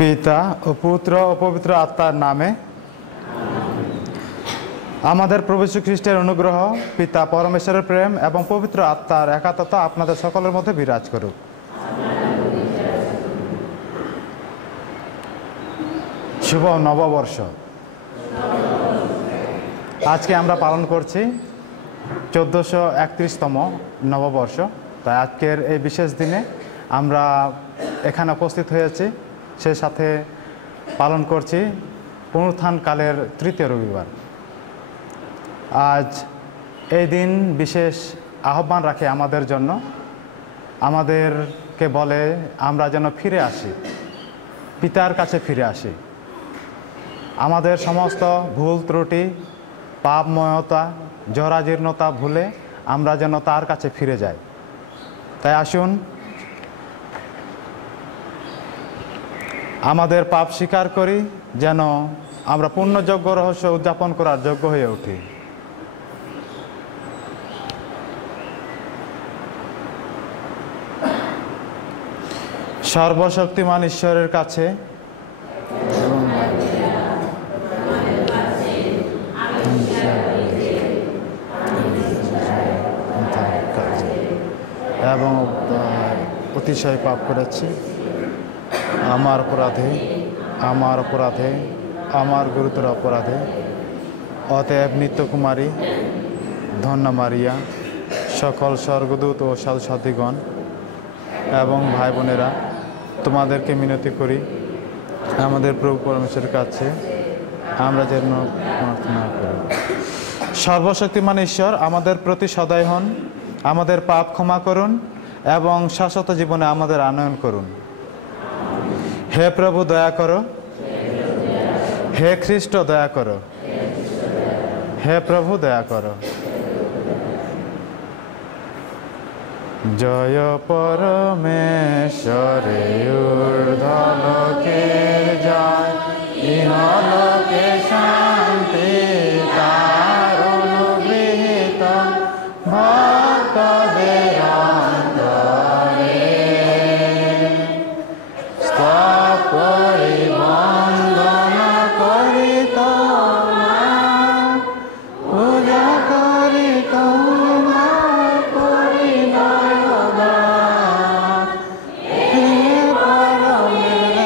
পিতা ও পুত্র ও পবিত্র আত্মার নামে। আমাদের প্রভু যীশু খ্রিস্টের অনুগ্রহ, পিতা পরমেশ্বরের প্রেম এবং পবিত্র আত্মার একাত্মতা আপনাদের সকলের মধ্যে বিরাজ করুক। শুভ নববর্ষ। আজকে আমরা পালন করছি 1431তম নববর্ষ। তাই আজকের এই বিশেষ দিনে আমরা এখানে উপস্থিত হয়েছি, সেই সাথে পালন করছি পুনরুত্থানকালের তৃতীয় রবিবার। আজ এই দিন বিশেষ আহ্বান রাখে আমাদের জন্য, আমাদেরকে বলে আমরা যেন ফিরে আসি, পিতার কাছে ফিরে আসি। আমাদের সমস্ত ভুল ত্রুটি, পাপময়তা, জরাজীর্ণতা ভুলে আমরা যেন তার কাছে ফিরে যাই। তাই আসুন আমাদের পাপ স্বীকার করি, যেন আমরা পূর্ণযোগ্য রহস্য উদযাপন করার যোগ্য হয়ে উঠি। সর্বশক্তিমান ঈশ্বরের কাছে এবং অতিশয় পাপ করেছি, আমার অপরাধে, আমার গুরুতর অপরাধে। অতএব নিত্যকুমারী, ধন্য মারিয়া, সকল স্বর্গদূত ও সাধুসাধ্বীগণ এবং ভাই বোনেরা, তোমাদেরকে মিনতি করি আমাদের প্রভু পরমেশ্বরের কাছে আমরা যেন প্রার্থনা করি। সর্বশক্তিমান ঈশ্বর আমাদের প্রতি সদয় হন, আমাদের পাপ ক্ষমা করুন এবং শাশ্বত জীবনে আমাদের আনয়ন করুন। হে প্রভু দয়া করো, হে খ্রিস্ট দয়া করো, হে প্রভু দয়া করো। জয় পরমেশ্বরে ঊর্ধ্বলোকে যায়, ইহলোকে শান্তি তার অনুগৃহীত ভক্তদের অন্তরে। স্তব করি বন্দনা করি তোমার, পূজা করি তোমার পরিণয়দান। হে পরমেশ্বর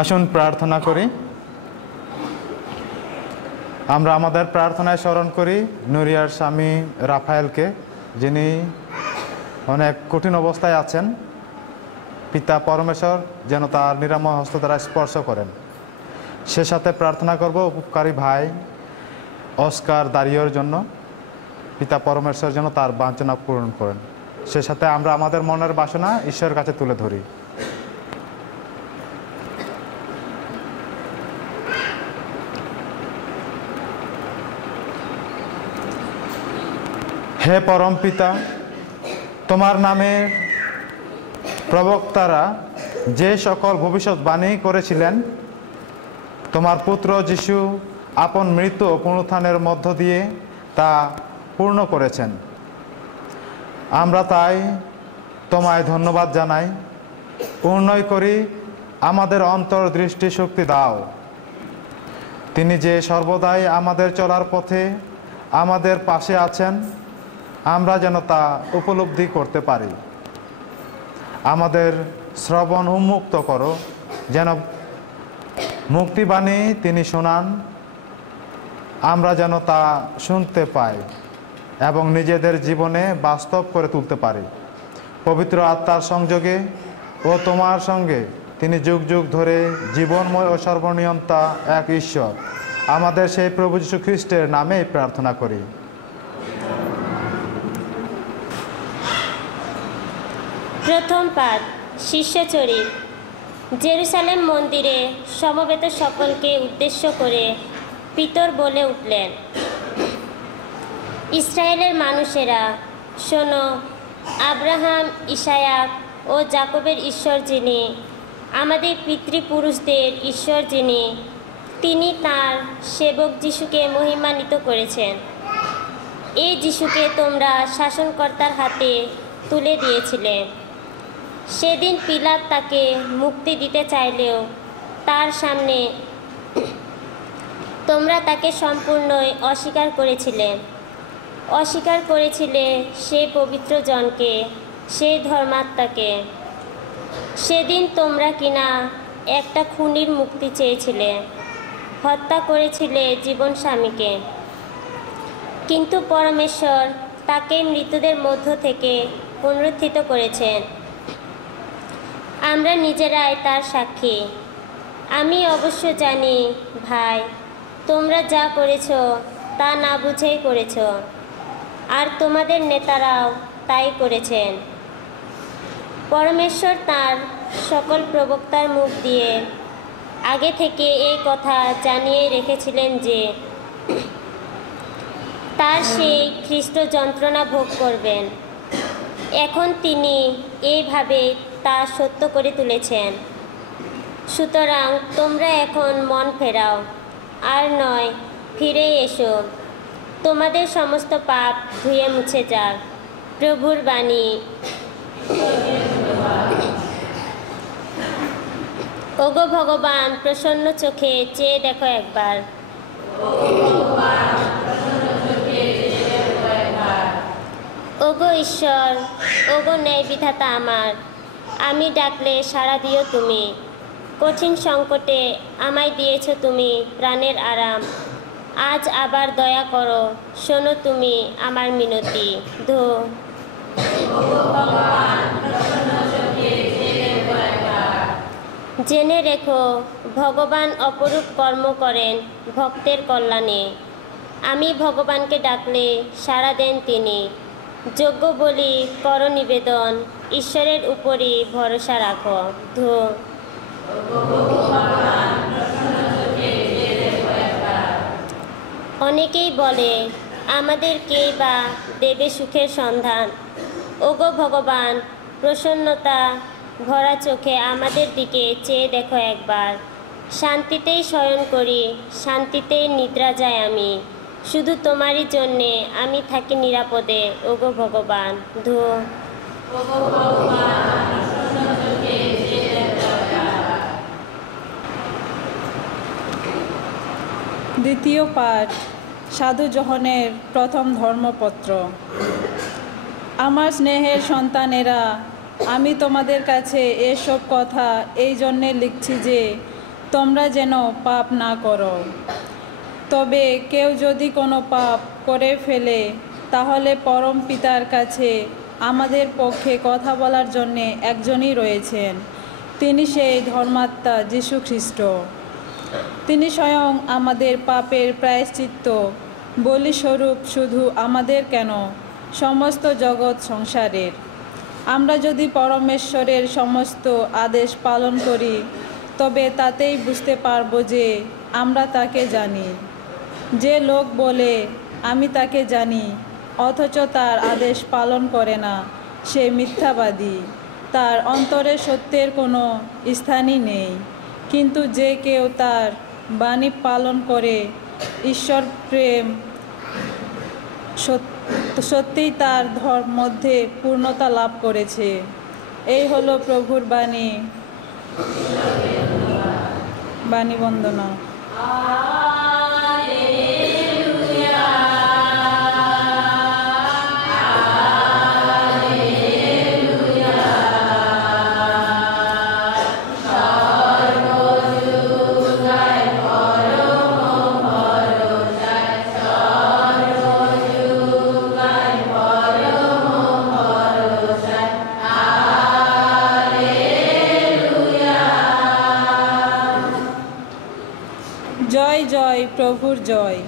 আসুন প্রার্থনা করি। আমরা আমাদের প্রার্থনায় স্মরণ করি নুরিয়ার স্বামী রাফায়েলকে, যিনি অনেক কঠিন অবস্থায় আছেন। পিতা পরমেশ্বর যেন তার নিরাময় হস্ত দ্বারা স্পর্শ করেন। সে সাথে প্রার্থনা করব উপকারী ভাই অস্কার দাঁড়িয়ের জন্য, পিতা পরমেশ্বর যেন তার বাঞ্ছনা পূরণ করেন। সে সাথে আমরা আমাদের মনের বাসনা ঈশ্বরের কাছে তুলে ধরি। হে পরম পিতা, তোমার নামে প্রবক্তারা যে সকল ভবিষ্যৎবাণী করেছিলেন, তোমার পুত্র যিশু আপন মৃত্যু ও পুনরুত্থানের মধ্য দিয়ে তা পূর্ণ করেছেন। আমরা তাই তোমায় ধন্যবাদ জানাই। উন্নয় করি আমাদের অন্তর্দৃষ্টি শক্তি দাও। তিনি যে সর্বদাই আমাদের চলার পথে আমাদের পাশে আছেন, আমরা যেন তা উপলব্ধি করতে পারি। আমাদের শ্রবণ উন্মুক্ত করো, যেন মুক্তিবাণী তিনি শোনান, আমরা যেন তা শুনতে পাই এবং নিজেদের জীবনে বাস্তব করে তুলতে পারি। পবিত্র আত্মার সংযোগে ও তোমার সঙ্গে তিনি যুগ যুগ ধরে জীবনময় ও সর্বনিয়ন্তা এক ঈশ্বর, আমাদের সেই প্রভু যীশু খ্রিস্টের নামেই প্রার্থনা করি। প্রথম পাঠ, শিষ্যচরিত। জেরুসালেম মন্দিরে সমবেত সকলকে উদ্দেশ্য করে পিতর বলে উঠলেন, ইসরায়েলের মানুষেরা শোনো, আব্রাহাম, ইসায়াক ও যাকবের ঈশ্বর যিনি, আমাদের পিতৃপুরুষদের ঈশ্বর যিনি, তিনি তাঁর সেবক যিশুকে মহিমান্বিত করেছেন। এই যিশুকে তোমরা শাসনকর্তার হাতে তুলে দিয়েছিলে। সেদিন পিলাত তাকে মুক্তি দিতে চাইলেও তার সামনে তোমরা তাকে সম্পূর্ণই অস্বীকার করেছিলে। অস্বীকার করেছিলে সেই পবিত্র জনকে, সেই ধর্মাত্মাকে। সেদিন তোমরা কিনা একটা খুনির মুক্তি চেয়েছিলে, হত্যা করেছিলে জীবন স্বামীকে। কিন্তু পরমেশ্বর তাকে মৃতদের মধ্য থেকে পুনরুত্থিত করেছেন। আমরা নিজেরাই তার সাক্ষী। আমি অবশ্য জানি ভাই, তোমরা যা করেছ তা না বুঝেই করেছ, আর তোমাদের নেতারাও তাই করেছেন। পরমেশ্বর তার সকল প্রবক্তার মুখ দিয়ে আগে থেকে এই কথা জানিয়ে রেখেছিলেন যে তার সেই খ্রিস্ট যন্ত্রণা ভোগ করবেন। এখন তিনি এইভাবে তা সত্য করে তুলেছেন। সুতরাং তোমরা এখন মন ফেরাও, আর নয় ফিরে এসো। তোমাদের সমস্ত পাপ ধুয়ে মুছে যাক। প্রভুর বাণী। ওগো ভগবান, প্রসন্ন চোখে চেয়ে দেখো একবার। ওগো ঈশ্বর, ওগো ন্যায় বিধাতা আমার, আমি ডাকলে সাড়া দিও তুমি। কঠিন সংকটে আমায় দিয়েছ তুমি প্রাণের আরাম। আজ আবার দয়া করো, শোনো তুমি আমার মিনতি। ধো জেনে রেখো, ভগবান অপরূপ কর্ম করেন ভক্তের কল্যাণে। আমি ভগবানকে ডাকলে সাড়া দেন তিনি। যোগ্য বলি কর নিবেদন, ঈশ্বরের উপরই ভরসা রাখো। ধো অনেকেই বলে, আমাদেরকেই বা দেবে সুখের সন্ধান। ওগো ভগবান, প্রসন্নতা ভরা চোখে আমাদের দিকে চেয়ে দেখো একবার। শান্তিতেই শয়ন করি, শান্তিতেই নিদ্রা যায় আমি। শুধু তোমারই জন্যে আমি থাকি নিরাপদে। ওগো ভগবান। ধো দ্বিতীয় পাঠ, সাধু যোহনের প্রথম ধর্মপত্র। আমার স্নেহের সন্তানেরা, আমি তোমাদের কাছে এসব কথা এই জন্যে লিখছি যে তোমরা যেন পাপ না করো। তবে কেউ যদি কোনো পাপ করে ফেলে, তাহলে পরম পিতার কাছে আমাদের পক্ষে কথা বলার জন্যে একজনই রয়েছেন, তিনি সেই ধর্মাত্মা যীশু খ্রিস্ট। তিনি স্বয়ং আমাদের পাপের প্রায়শ্চিত্ত বলিস্বরূপ, শুধু আমাদের কেন, সমস্ত জগৎ সংসারের। আমরা যদি পরমেশ্বরের সমস্ত আদেশ পালন করি, তবে তাতেই বুঝতে পারব যে আমরা তাকে জানি। যে লোক বলে আমি তাকে জানি, অথচ তার আদেশ পালন করে না, সে মিথ্যাবাদী, তার অন্তরে সত্যের কোনো স্থানই নেই। কিন্তু যে কেউ তার বাণী পালন করে, ঈশ্বর প্রেম সত্যিই তার মধ্যে পূর্ণতা লাভ করেছে। এই হলো প্রভুর বাণী। বাণী বন্দনা। জয় জয় প্রভুর জয়।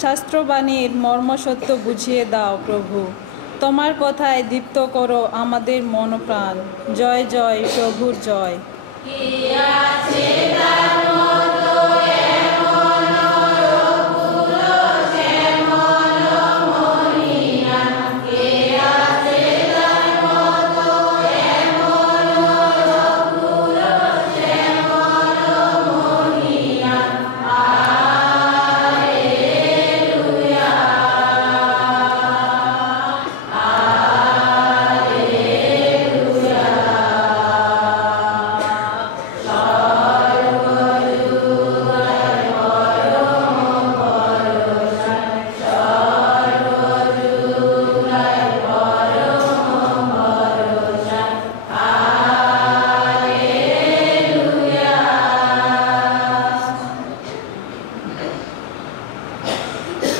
শাস্ত্রবাণীর মর্মসত্য বুঝিয়ে দাও প্রভু, তোমার কথায় দীপ্ত করো আমাদের মনপ্রাণ। জয় জয় প্রভুর জয়।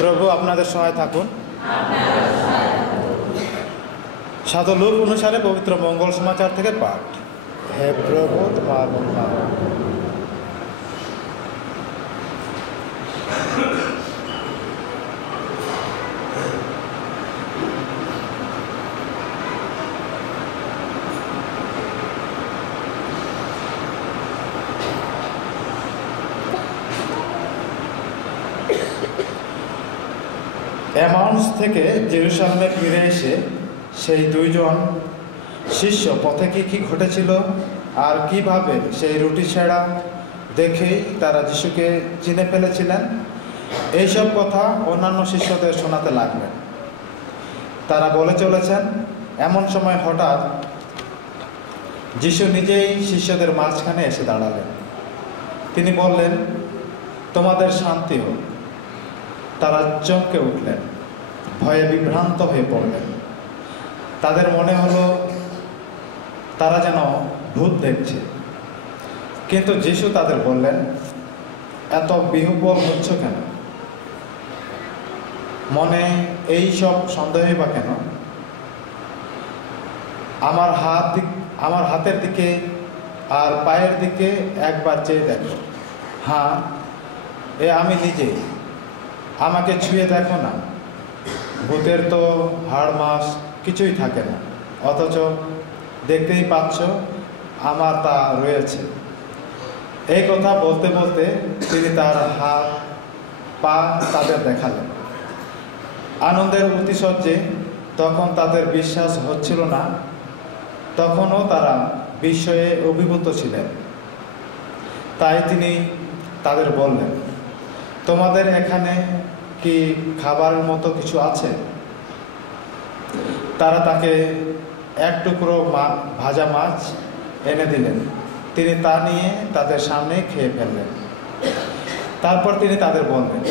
প্রভু আপনাদের সহায় থাকুন। সাধু লূক অনুসারে পবিত্র মঙ্গল সমাচার থেকে পাঠ। হে প্রভু, তোমার মহিমা। এমাউস থেকে জেরুসালেমে ফিরে এসে সেই দুইজন শিষ্য পথে কি ঘটেছিল আর কিভাবে সেই রুটি ছেঁড়া দেখেই তারা যিশুকে চিনে ফেলেছিলেন, এইসব কথা অন্যান্য শিষ্যদের শোনাতে লাগলেন। তারা বলে চলেছেন, এমন সময় হঠাৎ যিশু নিজেই শিষ্যদের মাঝখানে এসে দাঁড়ালেন। তিনি বললেন, তোমাদের শান্তি হোক। তারা চমকে উঠলেন, ভয়ে বিভ্রান্ত হয়ে পড়লেন। তাদের মনে হলো তারা যেন ভূত দেখছে। কিন্তু যিশু তাদের বললেন, এত বিহ্বল হচ্ছ কেন? মনে এই সব সন্দেহই বা কেন? আমার হাতের দিকে আর পায়ের দিকে একবার চেয়ে দেখো। হ্যাঁ, এ আমি নিজে, আমাকে ছুঁয়ে দেখো না। ভূতের তো হাড় মাস কিছুই থাকে না, অথচ দেখতেই পাচ্ছ আমার তা রয়েছে। এই কথা বলতে বলতে তিনি তার হাত পা তাদের দেখালেন। আনন্দের অতিশয্যে তখন তাদের বিশ্বাস হচ্ছিল না, তখনও তারা বিস্ময়ে অভিভূত ছিলেন। তাই তিনি তাদের বললেন, তোমাদের এখানে কি খাবারের মতো কিছু আছে? তারা তাকে এক টুকরো ভাজা মাছ এনে দিলেন। তিনি তা নিয়ে তাদের সামনে খেয়ে ফেললেন। তারপর তিনি তাদের বললেন,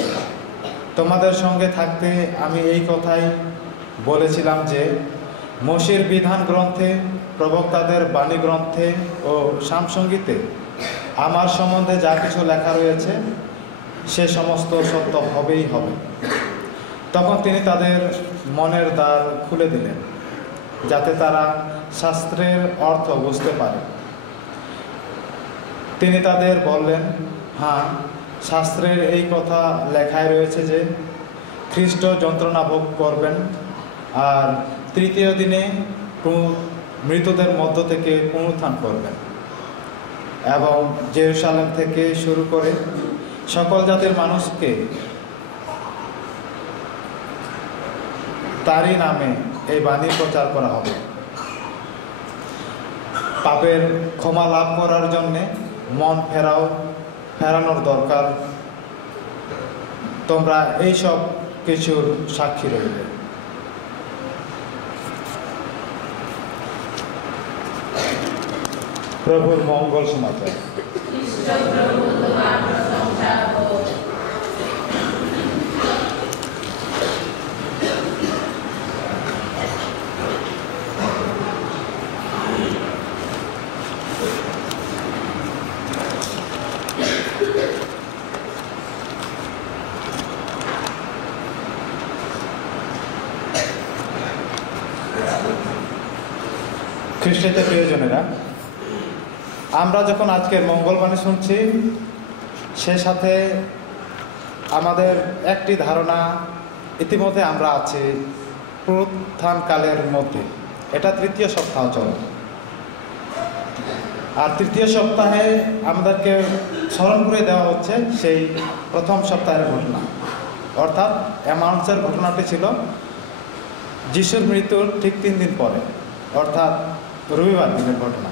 তোমাদের সঙ্গে থাকতে আমি এই কথাই বলেছিলাম যে মোশের বিধান গ্রন্থে, প্রবক্তাদের বাণী গ্রন্থে ও সামসঙ্গীতে আমার সম্বন্ধে যা কিছু লেখা রয়েছে সে সমস্ত সত্য হবেই হবে। তখন তিনি তাদের মনের দ্বার খুলে দিলেন, যাতে তারা শাস্ত্রের অর্থ বুঝতে পারে। তিনি তাদের বললেন, হ্যাঁ, শাস্ত্রের এই কথা লেখায় রয়েছে যে খ্রিস্ট যন্ত্রণা ভোগ করবেন আর তৃতীয় দিনে মৃতদের মধ্য থেকে পুনরুত্থান করবেন, এবং জেরুসালেম থেকে শুরু করে সকল জাতির মানুষকে তারই নামে এই বাণী প্রচার করা হবে। পাপের ক্ষমা লাভ করার জন্যে মন ফেরানোর দরকার। তোমরা এইসব কিছুর সাক্ষী রইবে। প্রভুর মঙ্গল সমাচার। খ্রিস্টীয় প্রিয়জনেরা, আমরা যখন আজকের মঙ্গলবাণী শুনছি, সে সাথে আমাদের একটি ধারণা ইতিমধ্যে আমরা আছি পুনরুত্থানকালের মধ্যে। এটা তৃতীয় সপ্তাহ চলে, আর তৃতীয় সপ্তাহে আমাদেরকে স্মরণ করে দেওয়া হচ্ছে সেই প্রথম সপ্তাহের ঘটনা, অর্থাৎ এমাউন্সের ঘটনাটি ছিল যিশুর মৃত্যুর ঠিক 3 দিন পরে, অর্থাৎ রবিবার দিনের ঘটনা।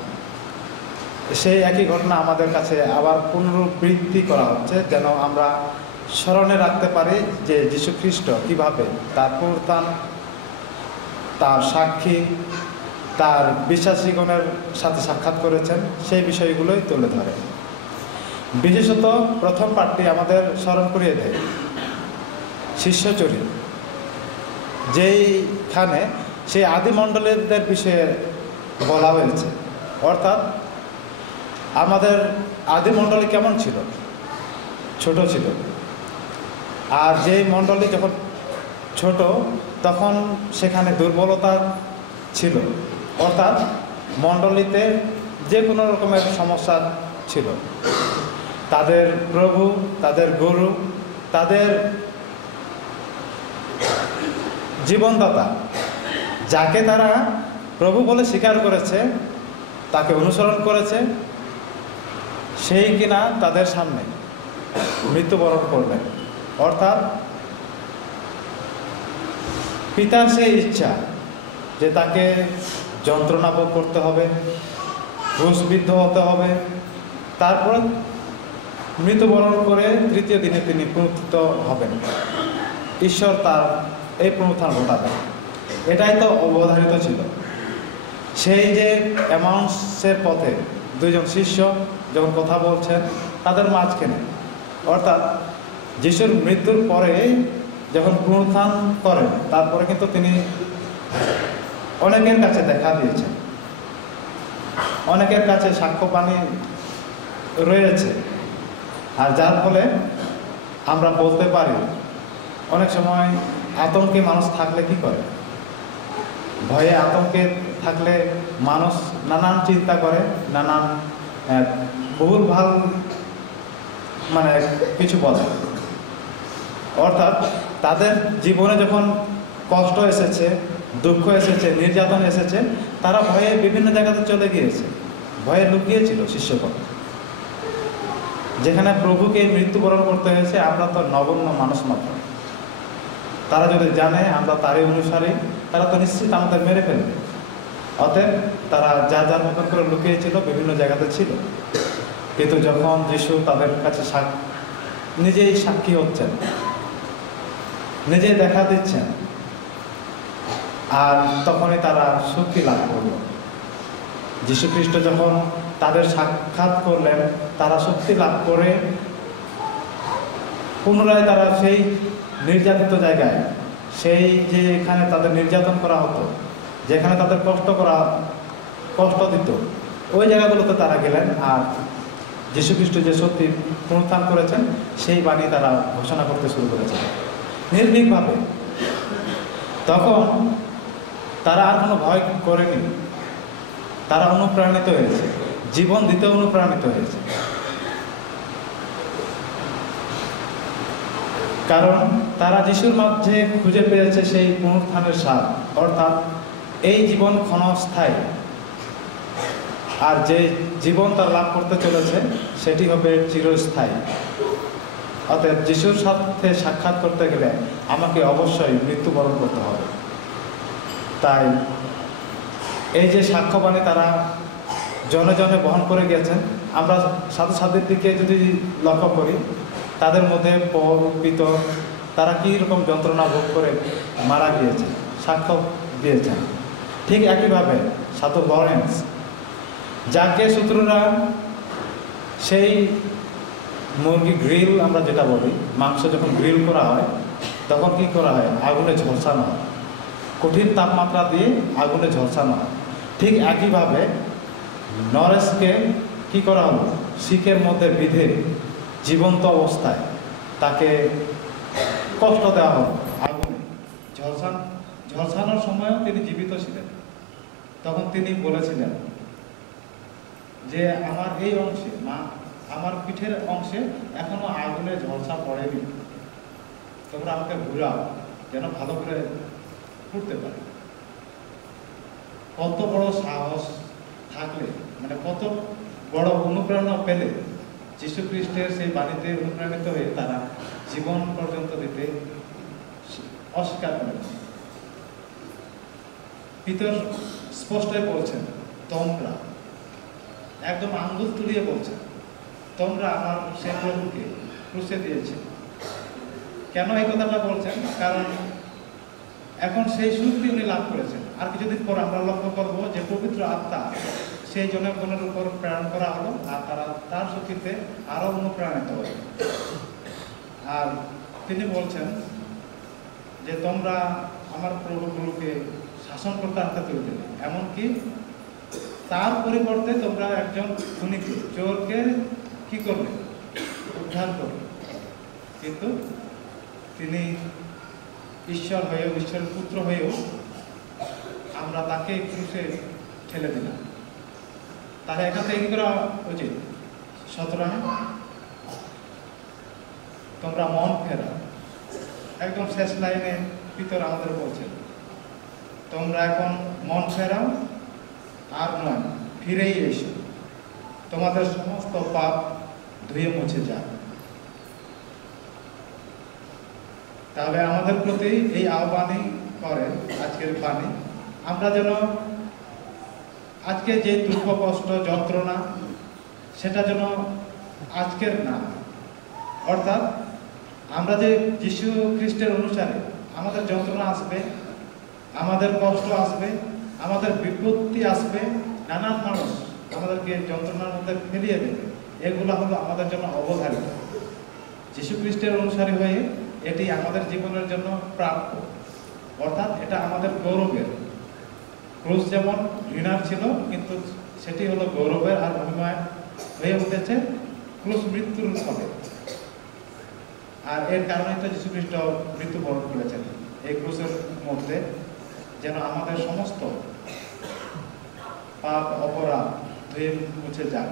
সেই একই ঘটনা আমাদের কাছে আবার পুনরাবৃত্তি করা হচ্ছে, যেন আমরা স্মরণে রাখতে পারি যে যীশু খ্রিস্ট কীভাবে তার পুনরুত্থান, তার সাক্ষী, তার বিশ্বাসীগণের সাথে সাক্ষাৎ করেছেন, সেই বিষয়গুলোই তুলে ধরে। বিশেষত প্রথম পাঠটি আমাদের স্মরণ করিয়ে দেয় শিষ্যচরিত, যেইখানে সেই আদিমণ্ডলীদের বিষয়ে বলা হয়েছে। অর্থাৎ আমাদের আদিমণ্ডলী কেমন ছিল? ছোট ছিল। আর যেই মণ্ডলী যখন ছোট, তখন সেখানে দুর্বলতা ছিল, অর্থাৎ মণ্ডলীতে যে কোনো রকমের সমস্যা ছিল। তাদের প্রভু, তাদের গুরু, তাদের জীবনদাতা, যাকে তারা প্রভু বলে স্বীকার করেছে, তাকে অনুসরণ করেছে, সেই কিনা তাদের সামনে মৃত্যুবরণ করলেন। অর্থাৎ পিতার সেই ইচ্ছা যে তাকে যন্ত্রণা ভোগ করতে হবে, ক্রুশবিদ্ধ হতে হবে, তারপর মৃত্যুবরণ করে তৃতীয় দিনে তিনি পুনরুত্থিত হবেন। ঈশ্বর তার এই পুনরুত্থান ঘটাবেন, এটাই তো অবধারিত ছিল। সেই যে এমাউন্সের পথে দুইজন শিষ্য যখন কথা বলছেন, তাদের মাঝখানে, অর্থাৎ যিশুর মৃত্যুর পরে যখন পুনরুত্থান করেন, তারপরে কিন্তু তিনি অনেকের কাছে দেখা দিয়েছেন, অনেকের কাছে সাক্ষ্যবাণী রয়েছে। আর যার ফলে আমরা বলতে পারি, অনেক সময় আতঙ্কে মানুষ থাকলে কি করে? ভয়ে আতঙ্কে থাকলে মানুষ নানান চিন্তা করে, নানান ভুলভাল কিছু বলে। অর্থাৎ তাদের জীবনে যখন কষ্ট এসেছে, দুঃখ এসেছে, নির্যাতন এসেছে, তারা ভয়ে বিভিন্ন জায়গাতে চলে গিয়েছে, ভয়ে লুকিয়েছিল শিষ্যগণ। যেখানে প্রভুকে মৃত্যুবরণ করতে হয়েছে, আমরা তো নগণ্য মানুষ মাত্র। তারা যদি জানে আমরা তারই অনুসারী, তারা তো নিশ্চিত আমাদের মেরে ফেলবে। অতএব তারা যার যার মতন করে লুকিয়েছিল, বিভিন্ন জায়গাতে ছিল। কিন্তু যখন যিশু তাদের কাছে নিজেই সাক্ষী হচ্ছেন, নিজেই দেখা দিচ্ছেন, আর তখনই তারা শক্তি লাভ করল। যীশু খ্রিস্ট যখন তাদের সাক্ষাৎ করলেন, তারা শক্তি লাভ করে পুনরায় তারা সেই নির্যাতিত জায়গায়, সেই যে এখানে তাদের নির্যাতন করা হতো, যেখানে তাদের কষ্ট দিত, ওই জায়গাগুলোতে তারা গেলেন। আর যীশুখ্রিস্ট যে সত্যি পুনরুত্থান করেছেন সেই বাণী তারা ঘোষণা করতে শুরু করেছে নির্ভীকভাবে। তখন তারা আর কোনো ভয় করেনি, তারা অনুপ্রাণিত হয়েছে, জীবন দিতে অনুপ্রাণিত হয়েছে। কারণ তারা যিশুর মাঝে খুঁজে পেয়েছে সেই পুনরুত্থানের স্বাদ, অর্থাৎ এই জীবন ক্ষণস্থায়ী, আর যে জীবন তারা লাভ করতে চলেছে সেটি হবে চিরস্থায়ী। অতএব যিশুর সাথে সাক্ষাৎ করতে গেলে আমাকে অবশ্যই মৃত্যুবরণ করতে হবে। তাই এই যে সাক্ষ্যবাণী তারা জনে জনে বহন করে গিয়েছেন, আমরা ছাত্রছাত্রীর দিকে যদি লক্ষ্য করি, তাদের মধ্যে পর পিতর তারা কী রকম যন্ত্রণা ভোগ করে মারা গিয়েছে, সাক্ষ্য দিয়েছেন। ঠিক একইভাবে সাধু লরেন্স, যাকে শত্রুরা সেই মুরগি গ্রিল, আমরা যেটা বলি মাংস যখন গ্রিল করা হয় তখন কি করা হয়, আগুনে ঝলসানো হয়, কঠিন তাপমাত্রা দিয়ে আগুনে ঝলসানো হয়। ঠিক একইভাবে নরেশকে কি করা হলো, শিখের মধ্যে বিধে জীবন্ত অবস্থায় তাকে কষ্ট দেওয়া হলো, আগুনে ঝলসানোর সময়ও তিনি জীবিত ছিলেন। তখন তিনি বলেছিলেন যে আমার এই অংশে আমার পিঠের অংশে এখনো আগুনে ঝলসা পড়েনি, তোমরা আমাকে ঘুরাও যেন ভালো করে ফুটতে পারে। কত বড় সাহস থাকলে, মানে কত বড় অনুপ্রেরণা পেলে যীশু খ্রিস্টের সেই বাণীতে অনুপ্রাণিত হয়ে তারা জীবন পর্যন্ত দিতে অস্বীকার করেন। পিতর স্পষ্টই বলছেন, তোমরা একদম আঙ্গুল তুলিয়ে বলছেন, তোমরা আমার সেই প্রভুকে ক্রুশে দিয়েছে। কেন এই কথাটা বলছেন? কারণ এখন সেই শক্তি উনি লাভ করেছেন। আর কিছুদিন পর আমরা লক্ষ্য করব যে পবিত্র আত্মা সেই জনগণের উপর প্রেরণ করা হলো, আর তারা তার শক্তিতে আরো অনুপ্রাণিত হবে। আর তিনি বলছেন যে তোমরা আমার প্রভুগুলোকে শাসন করতে হাতে তুলে দেবে, এমনকি তার পরিবর্তে তোমরা একজন খুনিকে, চোরকে কি করবে, উদ্ধার করবে। কিন্তু তিনি ঈশ্বর হয়েও, ঈশ্বরের পুত্র হয়েও আমরা তাকে ক্রুশে ঠেলে দিলাম। তাহলে এখান থেকে কি করা উচিত? সুতরাং তোমরা মন ফেরাও। একদম শেষ লাইনে পিতর আমাদের বলছেন, তোমরা এখন মন ফেরাও, আর নয় ফিরেই এসো, তোমাদের সমস্ত পাপ ধুয়ে মুছে যাক। তাহলে আমাদের প্রতি এই আহ্বানই করেন আজকের বাণী, আমরা যেন আজকে যে দুঃখ কষ্ট যন্ত্রণা সেটা যেন আজকের না, অর্থাৎ আমরা যে যীশু খ্রিস্টের অনুসারে আমাদের যন্ত্রণা আসবে, আমাদের কষ্ট আসবে, আমাদের বিপত্তি আসবে, নানান মানুষ আমাদেরকে যন্ত্রণার মধ্যে ফেলিয়ে দেবে, এগুলো হলো আমাদের জন্য অবধারিত। যীশু খ্রিস্টের অনুসারী হয়ে এটি আমাদের জীবনের জন্য প্রাপ্য, অর্থাৎ এটা আমাদের গৌরবের। ক্রুশ যেমন ঘৃণার ছিল, কিন্তু সেটি হলো গৌরবের আর মহিমায় হয়ে উঠেছে ক্রুশ মৃত্যুর হবে। আর এর কারণে তো যীশু খ্রিস্ট মৃত্যুবরণ করেছেন এই ক্রুশের মধ্যে, যেন আমাদের সমস্ত পাপ অপরাধ ধুয়ে মুছে যাক।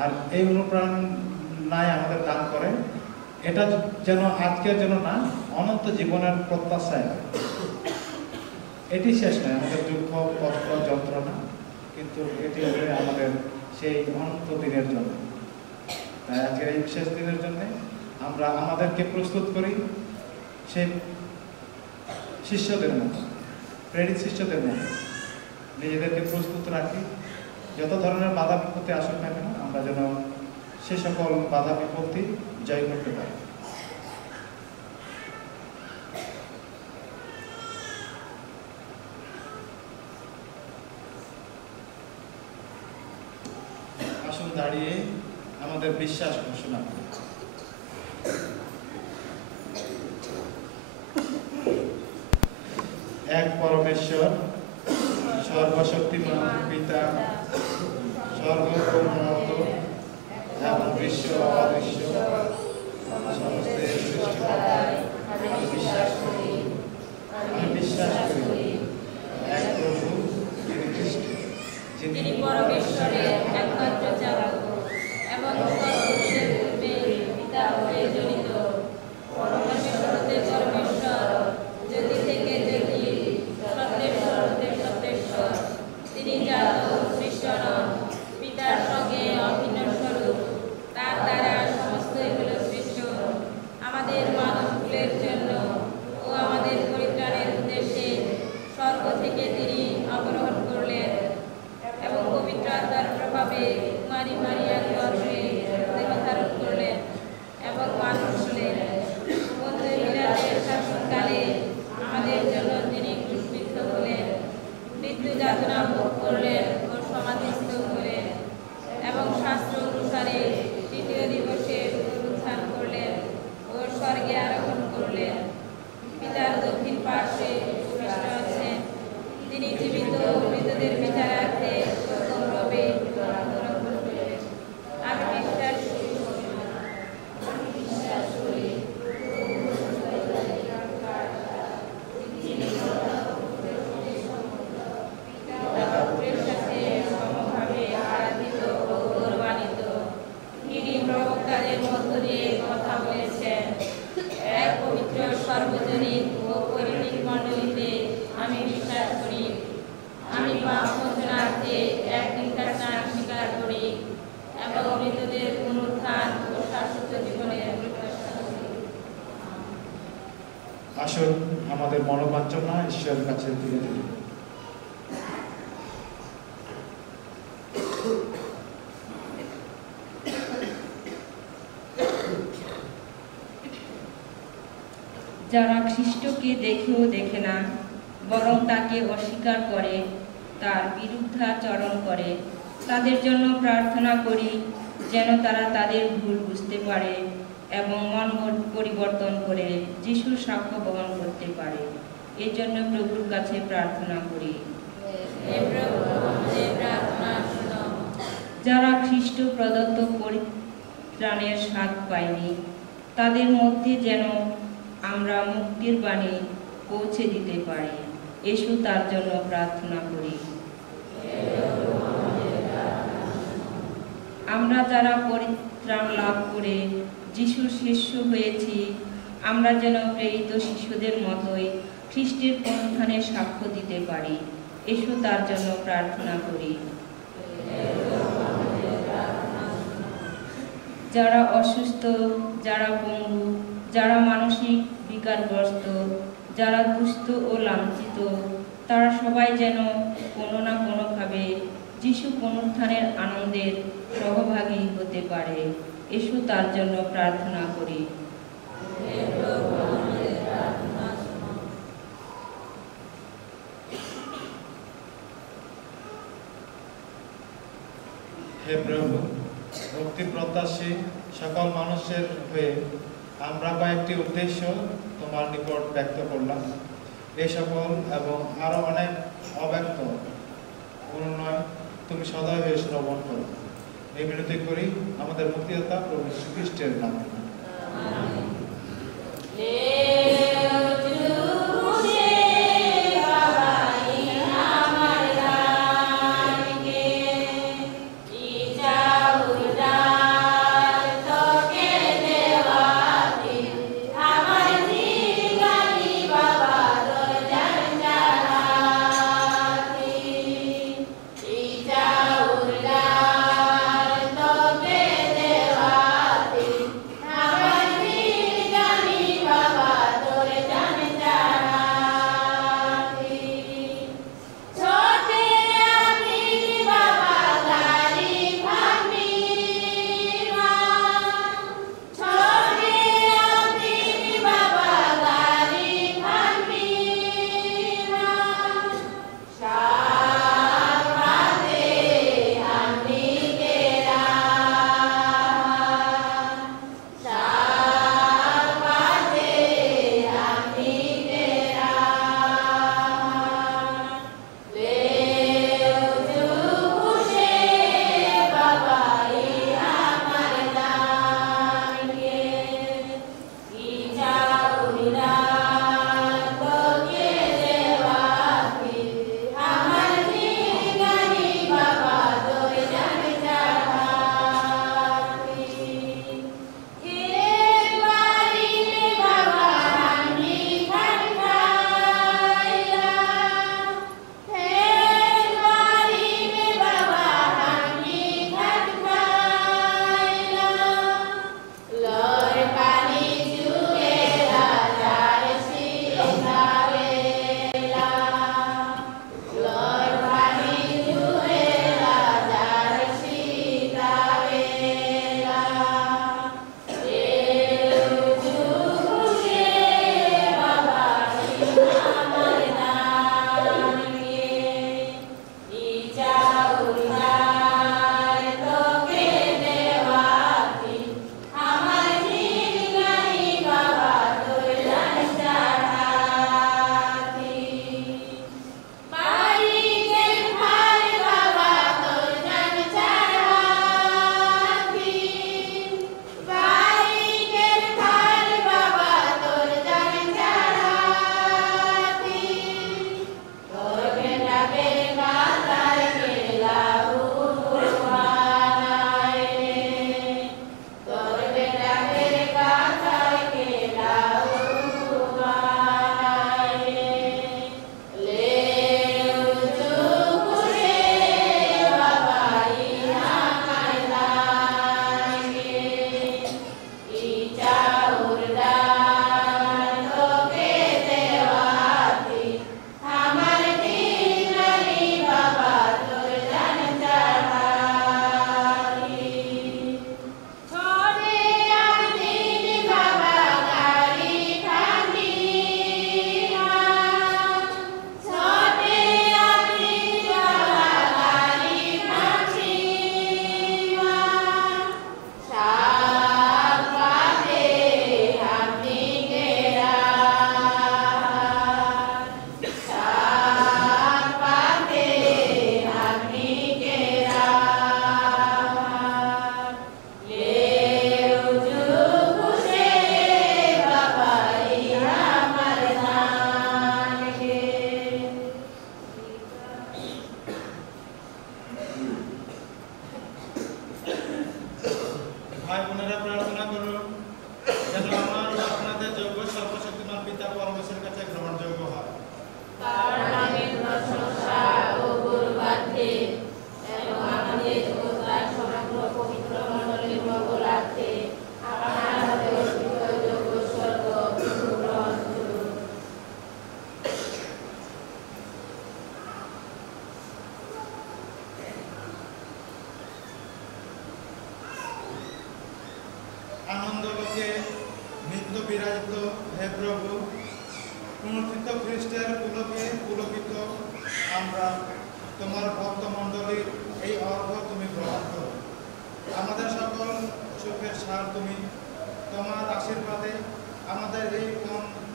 আর এই অনুপ্রেরণায় আমাদের দান করে, এটা যেন আজকের জন্য না, অনন্ত জীবনের প্রত্যাশায়। এটি শেষ নয় আমাদের দুঃখ কষ্ট যন্ত্রণা, কিন্তু এটি হবে আমাদের সেই অনন্ত দিনের জন্য। তাই আজকের এই বিশেষ দিনের জন্য আমরা আমাদেরকে প্রস্তুত করি সেই শিষ্যদের মতো, প্রেরিত শিষ্যদের মতো নিজেদেরকে প্রস্তুত রাখি। যত ধরনের বাধা বিপত্তি আসুক না কেন, আমরা যেন সে সকল বাধা বিপত্তি জয় করতে পারি। আসুন দাঁড়িয়ে আমাদের বিশ্বাস ঘোষণা করি। এক পরমেশ্বর, সর্বশক্তিমান পিতা, সর্বভৌম এবং বিশ্ব অদৃশ্য সমস্তের সৃষ্টিকর্তায় আমি বিশ্বাস করি এক প্রভু যিনি খ্রিস্ট, যিনি পরমেশ্বরের একমাত্র জাতক এবং সর্বভূতের পূর্বে পিতা হয়ে জনিত, পরমেশ্বর হতে পরমেশ্বর, জ্যোতি থেকে জ্যোতি, সত্যেশ্বর হতে সত্যেশ্বর। তিনি জাতক, সৃষ্ট নন, পিতার সঙ্গে অভিন্ন স্বরূপ। তার দ্বারা সমস্তই হল সৃষ্ট। আমাদের মানবকুলের জন্য ও আমাদের পরিত্রাণের উদ্দেশ্যে স্বর্গ থেকে তিনি অবরোহণ করলেন এবং পবিত্র আত্মার প্রভাবে কুমারী মারিয়ার গর্ভে দেহ ধারণ করলেন এবং মানুষ হলেন। পন্তীয় পিলাতের শাসনকালে আমাদের জন্য তিনি ক্রুশবিদ্ধ হলেন, মৃত্যু যাতনা ভোগ করলেন ও সমাধিস্থ হলেন এবং শাস্ত্র অনুসারে তৃতীয় দিবসে পুনরুত্থান করলেন ও স্বর্গে আরোহণ করলেন। পিতার দক্ষিণ পার্শ্বে উপবিষ্ট আছেন। তিনি জীবিত ও মৃতদের বিচারার্থে গৌরবে আরোহণ করলেন। আমি বিশ্বাস করি পিতার সাথে সমভাবে আরাধিত ও গৌরবান্বিত। তিনি প্রবক্তাদের মধ্য দিয়ে কথা বলেছেন। এক পবিত্র সর্বজনীন ও পৈতৃক মণ্ডলীতে আমি বিশ্বাস করি। আমি পাপ মোচনার্থে এক দীক্ষা স্নান স্বীকার করি এবং মৃতদের পুনরুত্থান ও শাশ্বত জীবনের প্রত্যাশা করি। আসুন আমাদের মনোবাঞ্ছনা ঈশ্বরের কাছে তুলে দিই। যারা খ্রিস্টকে দেখেও দেখে না, বরং তাকে অস্বীকার করে, তার বিরুদ্ধাচরণ করে, তাদের জন্য প্রার্থনা করি যেন তারা তাদের ভুল বুঝতে পারে এবং মন পরিবর্তন করে যিশুর সাক্ষ্য বহন করতে পারে। এর জন্য প্রভুর কাছে প্রার্থনা করি। হে প্রভু, আমাদের প্রার্থনা শুনো। যারা খ্রিস্ট প্রদত্ত পরিত্রাণের স্বাদ পায়নি, তাদের মধ্যে যেন আমরা মুক্তির বাণী পৌঁছে দিতে পারি। এসো তার জন্য প্রার্থনা করি। আমরা যারা পরিত্রাণ লাভ করে যিশুর শিষ্য হয়েছি, আমরা যেন প্রেরিত শিষ্যদের মতোই খ্রিস্টের পুনরুত্থানের সাক্ষ্য দিতে পারি। এসো তার জন্য প্রার্থনা করি। যারা অসুস্থ, যারা পঙ্গু, যারা মানসিক বিকারগ্রস্ত, যারা দুস্থ ও লাঞ্ছিত, তারা সবাই যেন কোনো না কোনোভাবে যিশু পুনরুত্থানের আনন্দের সহভাগী হতে পারে। এসো তার জন্য প্রার্থনা করি। হে প্রভু, ভক্তি প্রত্যাশী সকল মানুষের হয়ে আমরা কয়েকটি উদ্দেশ্য তোমার নিকট ব্যক্ত করলাম। এই সকল এবং আরো অনেক অব্যক্ত অনুনয় তুমি সদয় হয়ে শ্রবণ করো। এই মিনতি করি আমাদের মুক্তিদাতা প্রভু যীশু খ্রিস্টের নামে। Amen. প্রভু, পুনরুত্থিত খ্রিস্টের পুলকিত আমরা তোমার ভক্তমণ্ডলীর এই অর্ঘ তুমি গ্রহণ করো। আমাদের সকল সুখের সার তুমি। তোমার আশীর্বাদে আমাদের এই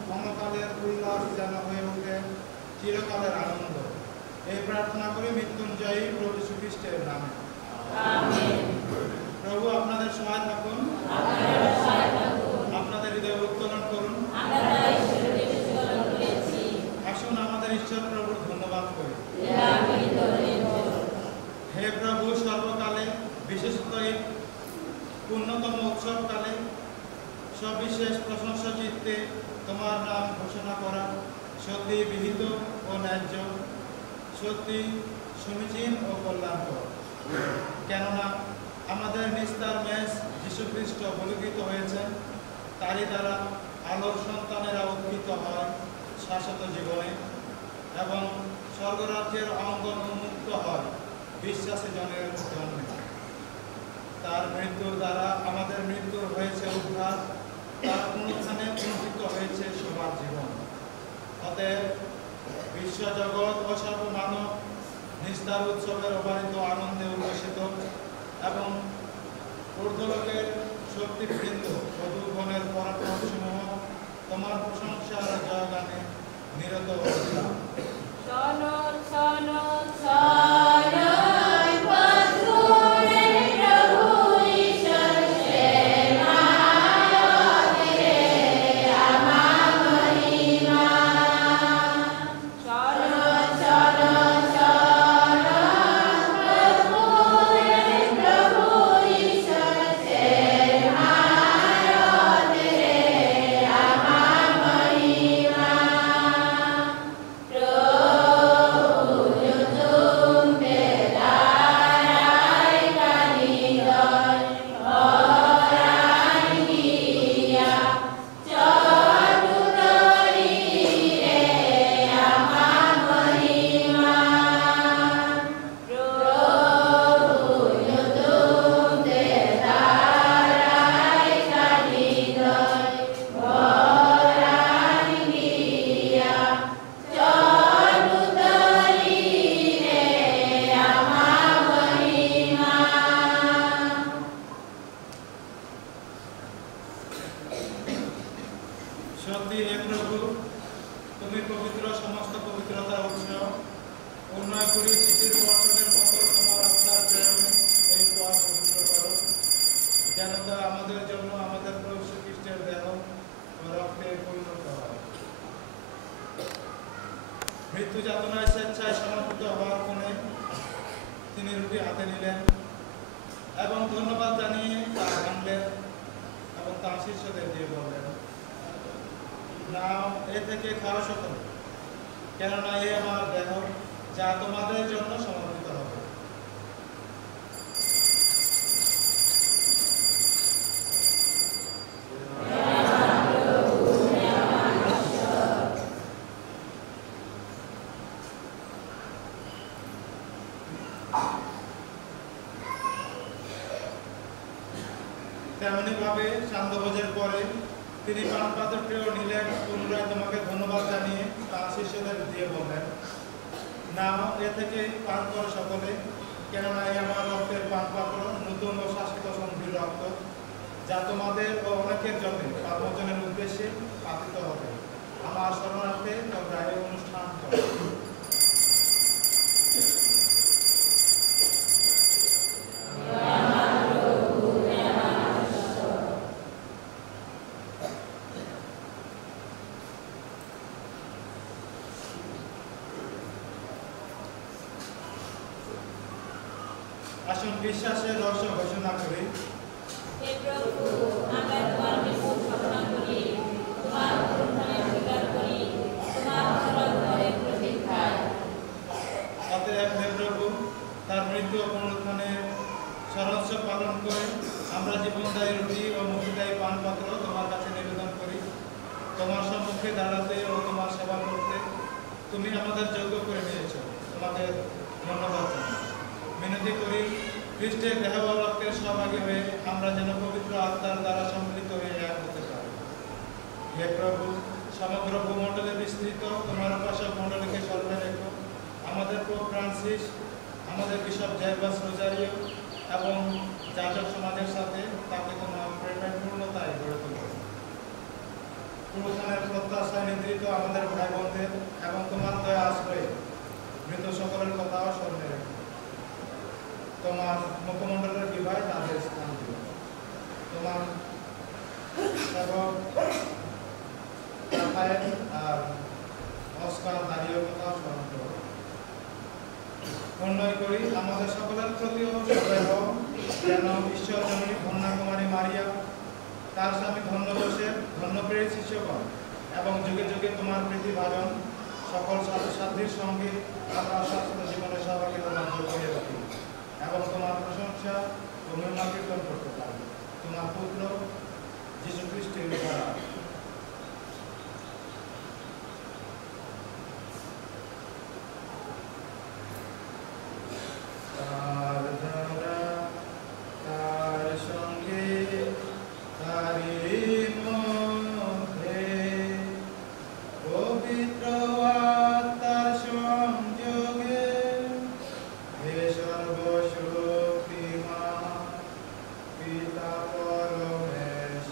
ক্ষণকালের উল্লাস যেন হয়ে ওঠে চিরকালের আনন্দ। এই প্রার্থনা করি মৃত্যুঞ্জয়ী প্রভু যীশু খ্রিস্টের নামে। প্রভু আপনাদের সহায় থাকুন, আপনাদের হৃদয় উত্তোলন করুন। আসুন আমাদের ঈশ্বর প্রভুর ধন্যবাদ করি। হে প্রভু, সর্বকালে বিশেষত এই পূর্ণতম উৎসবকালে সবিশেষ প্রশংসা চিত্তে তোমার নাম ঘোষণা করা সত্যি বিহিত ও ন্যায্য, সত্যি সমীচীন ও কল্যাণকর। কেননা আমাদের নিস্তার মেষ যীশুখ্রিস্ট বলিকৃত হয়েছেন, তারই দ্বারা আলোর সন্তানেরা উদ্ভূত হয় শাশ্বত জীবনে এবং স্বর্গরাজ্যের অঙ্গন উন্মুক্ত হয় বিশ্বাসী জনের জন্মে। তার মৃত্যুর দ্বারা আমাদের মৃত্যু হয়েছে উদ্ধার, তার পুনরুত্থানে পুনরুত্থিত হয়েছে সবার জীবন। অতএব বিশ্বজগৎ ও সর্বমানব নিস্তার উৎসবের অবারিত আনন্দে উল্লসিত এবং ঊর্ধ্বলোকের শক্তিবৃন্দ বধূগণের পরাক্রমসমূহ তোমার প্রশংসার জয়গানে নিরত হয়েছিলাম। সত্যি হে প্রভু, তুমি পবিত্র, সমস্ত পবিত্রতার উৎস। উন্নয় করি স্মৃতির বর্ষণের মতো তোমার আত্মার প্রেরণে এই পথ পবিত্র করো, যেন তা আমাদের জন্য আমাদের প্রভু শ্রীখ্রিস্টের দেহ ও রক্তে পরিণত হয়। মৃত্যু যাতনায় স্বেচ্ছায় সমর্পিত হওয়ার কোণে তিনি রুটি হাতে নিলেন এবং ধন্যবাদ জানিয়ে তা ভাঙলেন এবং তার শিষ্যদের দিয়ে বললেন, নাও, এ থেকে খাওয়া সকলে, কেননা এ আমার দেহ যা তোমাদের জন্য সমর্পিত হবে। তেমনি ভাবে সান্ধ্যভোজের পরে তিনি পান পাত্রটিও নিলেন, পুনরায় তোমাকে ধন্যবাদ জানিয়ে তার শিষ্যদের দিয়ে বললেন, নাও, এ থেকে পান করো সকলে, কেননা এই আমার রক্তের পান পাত্র, নতুন ও শাশ্বত সন্ধির রক্ত, যা তোমাদের ও অনেকের জন্য পাপমোচনের উদ্দেশ্যে পাতিত হবে। আমার শরণার্থে তোমরা এই অনুষ্ঠান করো। আসুন বিশ্বাসের রহস্য ঘোষণা করি। হে প্রভু, আমরা তোমার মৃত্যু ঘোষণা করি, তোমার পুনরুত্থান স্বীকার করি, তোমার পুনরুত্থানের প্রতীক্ষায়। অতএব হে প্রভু, তার মৃত্যু ও পুনরুত্থানের স্মরণোৎসব পালন করে আমরা জীবনদায়ী রুটি ও মুক্তিদায়ী পানপাত্র তোমার কাছে নিবেদন করি। তোমার সম্মুখে দাঁড়াতে ও তোমার সেবা করতে তুমি আমাদের যোগ্য করে নিয়েছ। তোমাদের ধন্যবাদ জানাই। মিনতি করি, খ্রিস্টের দেহ ও রক্তের সহভাগী হয়ে আমরা যেন পবিত্র আত্মার দ্বারা সম্মিলিত হয়ে এক হতে পারি। হে প্রভু, সমগ্র ভূমণ্ডলে বিস্তৃত তোমার উপাসক মণ্ডলীকে স্মরণে রেখো। আমাদের পোপ ফ্রান্সিস, আমাদের বিশপ জাইবাস রোজারিও এবং যাজক সমাজের সাথে তাকে তোমার প্রেমের পূর্ণতায় গড়ে তোলো। পুরুষানের প্রত্যাশায় নিদ্রিত আমাদের ভাই বোনদের এবং তোমার দয়া আশ্রয়ে মৃত সকলের কথাও স্মরণে রেখো। তোমার মুখমণ্ডলের বিবাহে তাদের স্থান দিও। তোমার সেবক রাফায়েল আর অস্কার দাঁড়িয়ে কথাও স্মরণ করো। অনুনয় করি আমাদের সকলের প্রতিও সদয় হও, যেন ঈশ্বর জননী ধন্যা কুমারী মারিয়া, তার স্বামী ধন্য যোসেফ, ধন্য প্রেরিত শিষ্যগণ এবং যুগে যুগে তোমার প্রীতিভাজন সকল ছাত্রছাত্রীর সঙ্গে আমরা শাশ্বত জীবনে সহভাগিতা লাভ করে রাখি এবং তোমার প্রশংসা ও মহিমা কীর্তন করতে পারি তোমার পুত্র যীশু খ্রিস্টের দ্বারা। তার দ্বারা, তার সঙ্গে, তারই মধ্যে পবিত্র আত্মার সংযোগে হে সর্বশক্তিমান পিতা পরমেশ্বর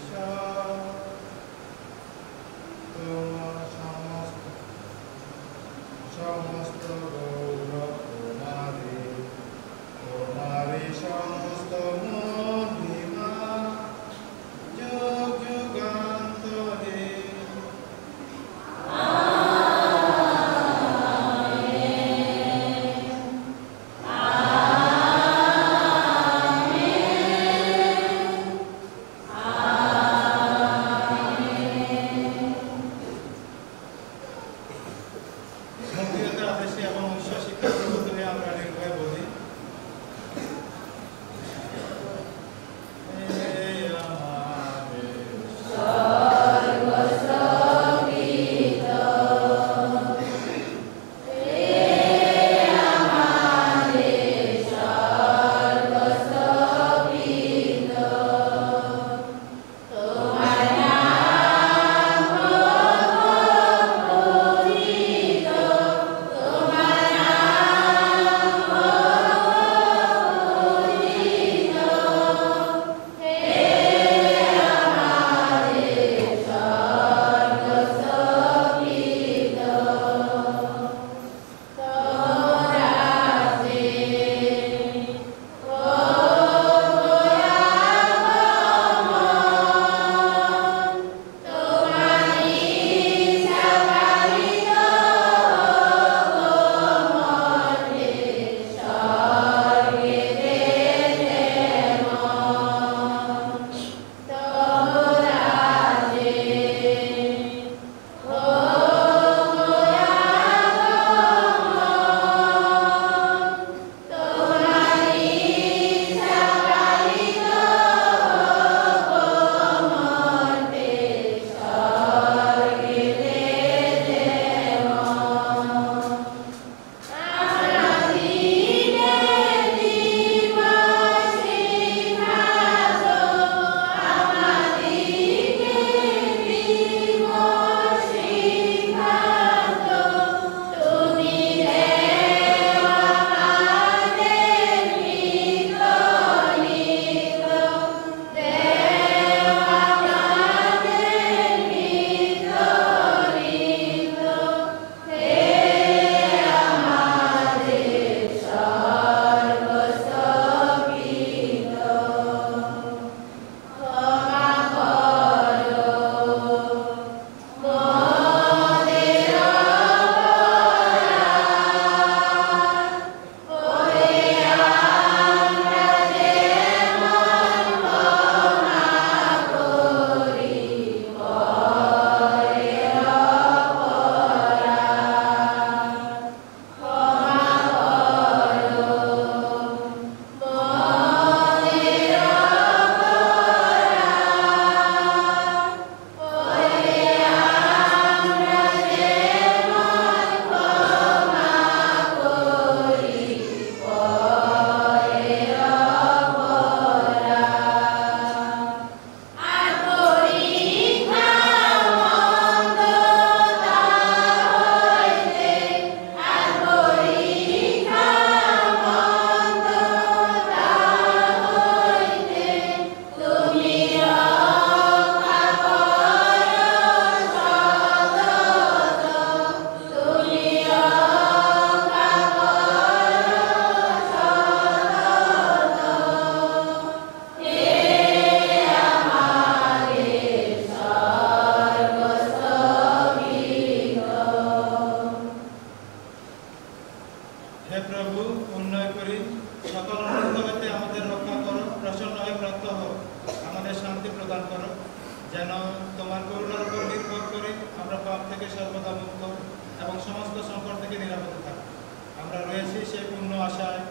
সেই পূর্ণ আশায়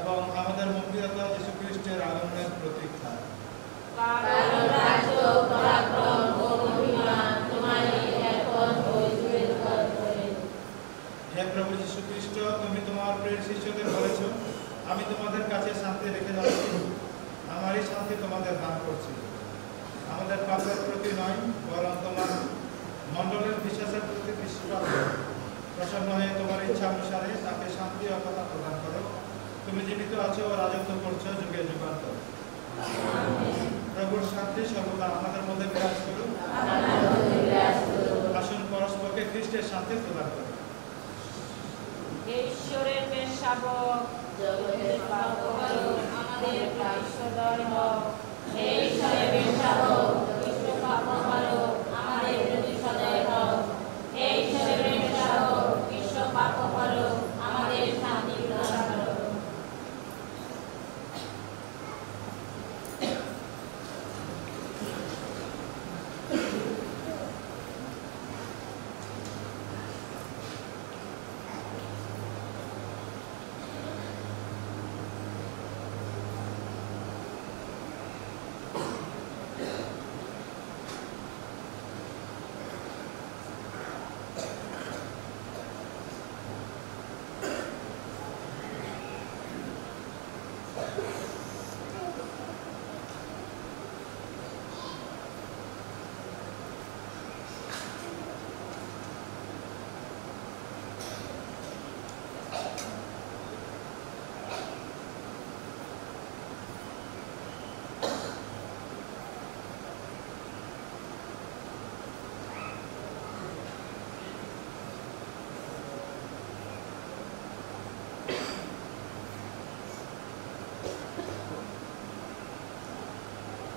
এবং আমাদের মুক্তিদাতা যীশু খ্রিস্টের আগমনের প্রতীক্ষা। হে প্রভু যীশু খ্রিস্ট, তুমি তোমার প্রিয় শিষ্যদের বলেছ, আমি তোমাদের কাছে শান্তি রেখে যাচ্ছি, আমারই শান্তি তোমাদের দান করছি। আমাদের পাপের প্রতি নয়, বরং তোমার মণ্ডলের বিশ্বাসের প্রতি দৃষ্টিপাত করো। প্রসন্ন হয়ে তোমার ইচ্ছা অনুসারে তাকে শান্তি ও কথা প্রদান করো। তুমি জীবিত আছো ও রাজত্ব করছো যুগে যুগান্তর। প্রভুর শান্তি সর্বদা আমাদের মধ্যে বিরাজ করুন। আসুন পরস্পরকে খ্রিস্টের শান্তি প্রদান করুন। ঈশ্বরের বেশ শাবক জগতের পাপ করো, আমাদের প্রতি সদয় হও। হে ঈশ্বরের বেশ শাবক, বিশ্ব পাপ করো, আমাদের প্রতি সদয় হও। হে ঈশ্বরের বেশ শাবক, বিশ্ব পাপ করো, আমাদের শান্তি প্রদান করো।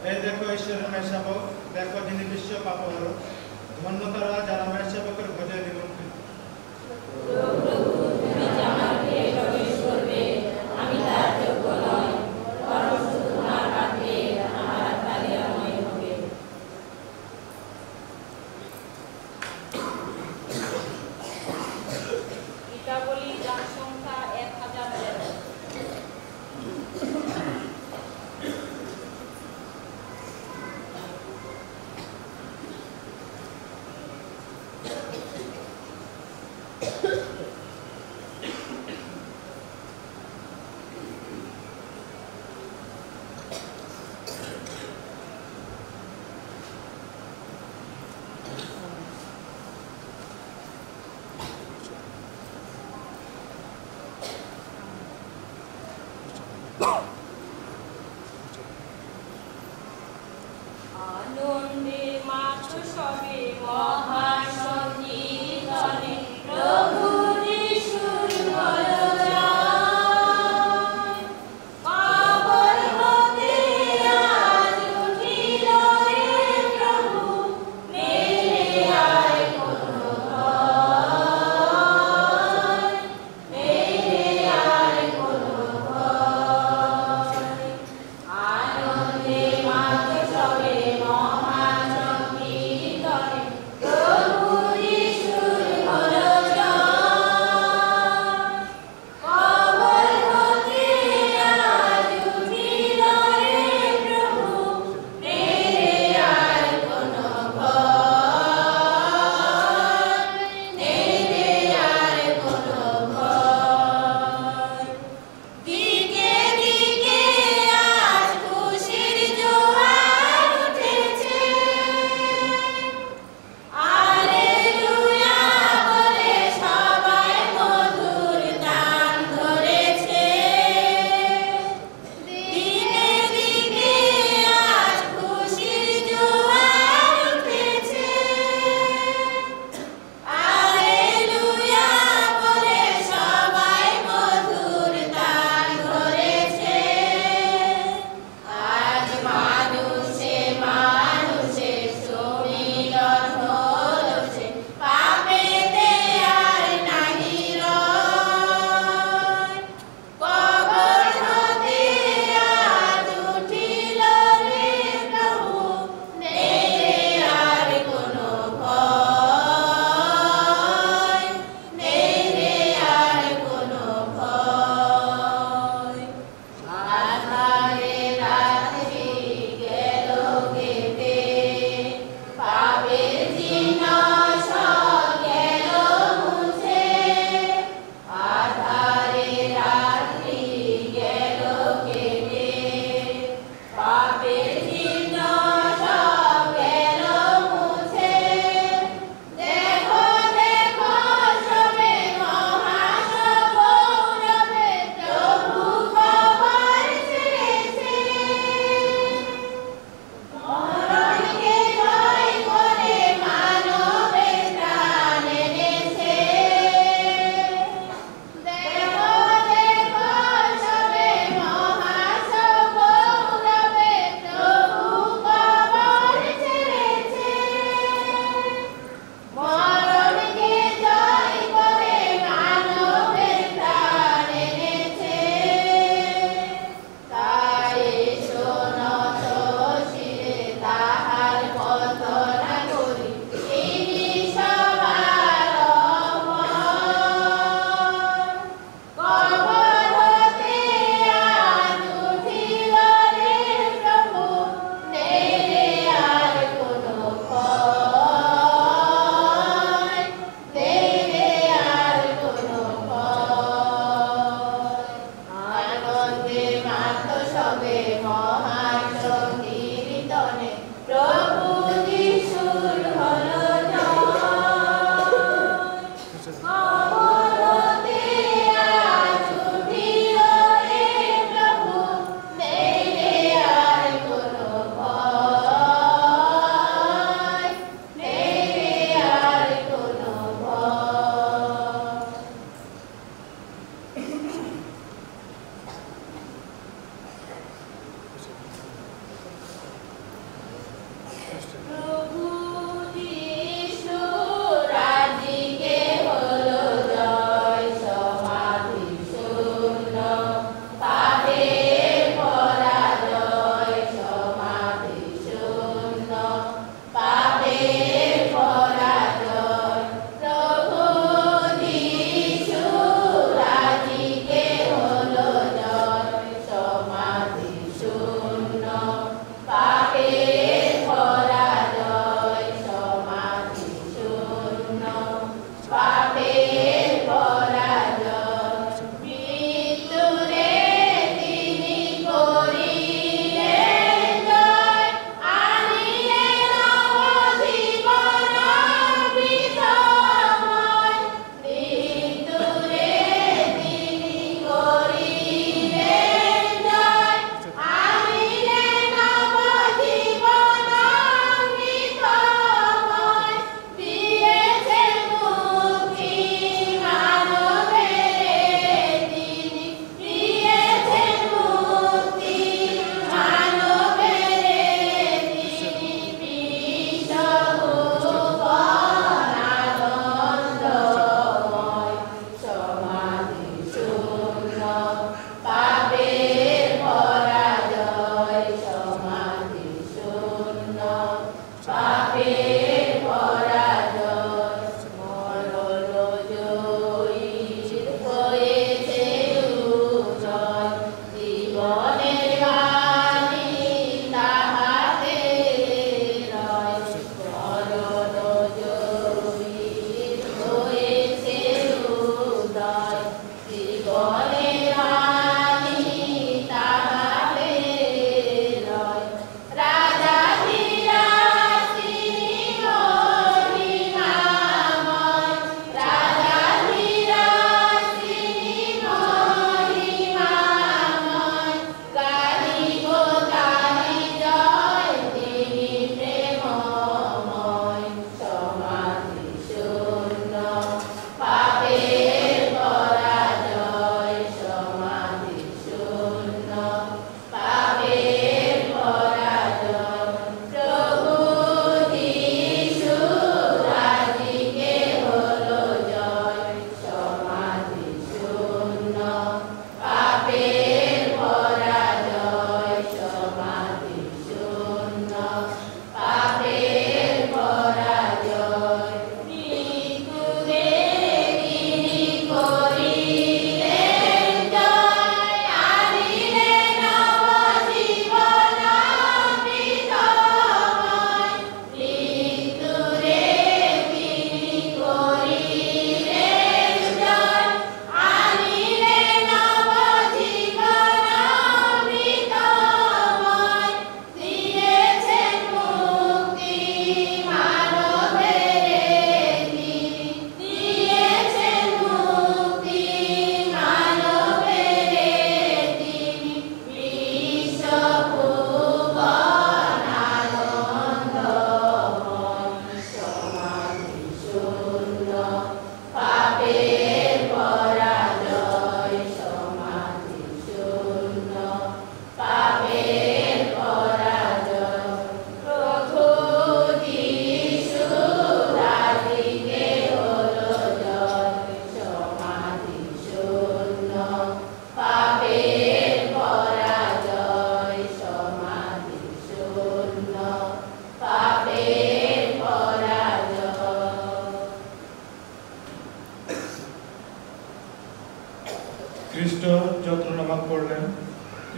এই দেখো ঈশ্বরের মেয়ে শাবক, দেখো যিনি বিশ্ব পাপ হলো। ধন্য তারা যারা মেয়ে শাবকের ভোজে নিমন্ত্রিত। আমি তার যোগ্য নই, বরং শুধু তোমার হাত দিয়ে আমার আত্মালিয়াময় হবে। গীতাবলী যার সংখ্যা 1000। আনন্দে মাছ সবে মহাসংকীর্তনে প্রভু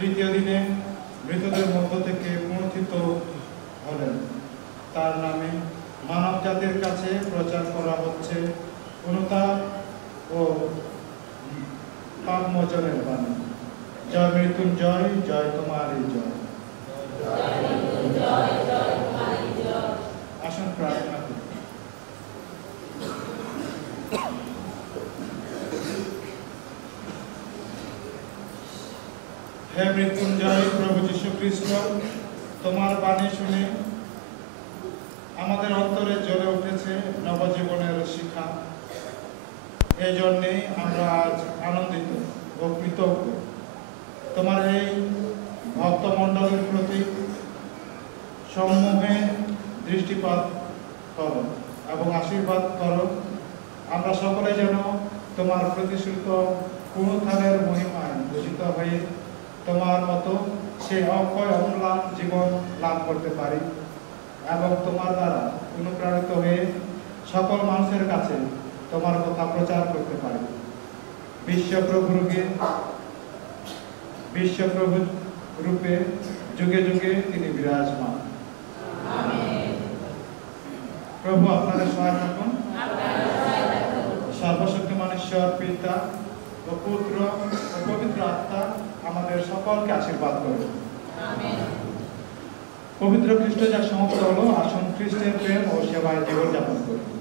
তৃতীয় দিনে মৃতদের মধ্য থেকে পুনরুত্থিত হলেন। তার নামে মানব জাতির কাছে প্রচার করা হচ্ছে পুনরুত্থান ও পাপ মোচনের বাণী। জয় মৃত্যুঞ্জয়, জয় তোমারই জয়। আসুন প্রার্থনা করি। হে মৃত্যুঞ্জয় প্রভু যীশু খ্রিস্ট, তোমার বাণী শুনে আমাদের অন্তরে জ্বলে উঠেছে নবজীবনের শিখা। এই জন্যে আমরা আজ আনন্দিত ও কৃতজ্ঞ। তোমার এই ভক্তমণ্ডলের প্রতি সম্মুখে দৃষ্টিপাত করো এবং আশীর্বাদ করো। আমরা সকলে যেন তোমার প্রতিশ্রুত পুনরুত্থানের মহিমায় ভূষিত হয়ে তোমার মতো সেই অক্ষয় অম্লান জীবন লাভ করতে পারি এবং তোমার দ্বারা অনুপ্রাণিত হয়ে সকল মানুষের কাছে তোমার কথা প্রচার করতে পারি। বিশ্বপ্রভু রূপে যুগে যুগে তিনি বিরাজমান। প্রভু আপনাদের সহায় থাকুন। সর্বশক্তিমান ঈশ্বর পিতা ও পুত্র ও পবিত্র আত্মা আমাদের সকলকে আশীর্বাদ করুন। পবিত্র খ্রিস্ট যা সমাপ্ত হলো, আসুন খ্রিস্টের প্রেম ও সেবায় জীবনযাপন করুন।